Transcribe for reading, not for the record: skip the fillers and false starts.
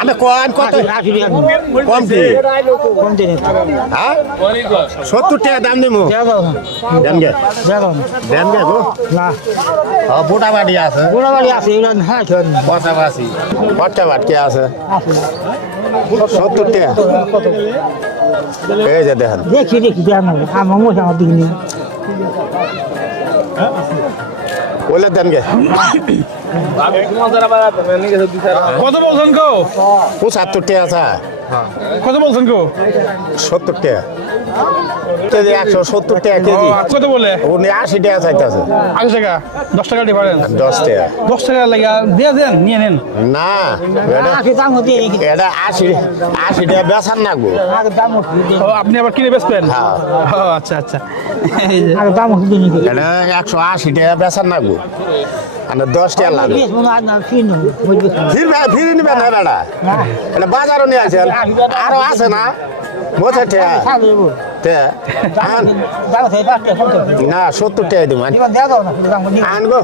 আমি কত কম কি হ্যাঁ 70 টাকা দাম দিমু দেন গে গো না বুটা বাড়ি আছে পাশাপাশি পটকা বাটকে আছে 70 টাকা এই যে দেখেন দেখি আমার মশা আমার দিকে নিয়ে ওলে দেন গে কত বলছেন গো 75 টাকা আছে কত বলছেন গো 70 টাকা কেজি 170 টাকা কেজি কত বলে উনি 80 টাকা চাইতেছে 80 টাকা 10 টাকা ডিফারেন্স 10 টাকা 10 টাকা লাগে দিয়ে দেন নিয়ে নেন না দাম হতে এটা 80 টাকা বেচার না গো ও আপনি আবার কিনে বেচবেন হ্যাঁ। ও আচ্ছা আচ্ছা দাম হতে এটা 180 টাকা বেচার না গো আর 10 টাকা লাগে ফিরে নিবেন না বেড়া এটা বাজারও নিয়ে আছেন আরো আছে না বছর টাকা না 70 টাকা দিব আনবো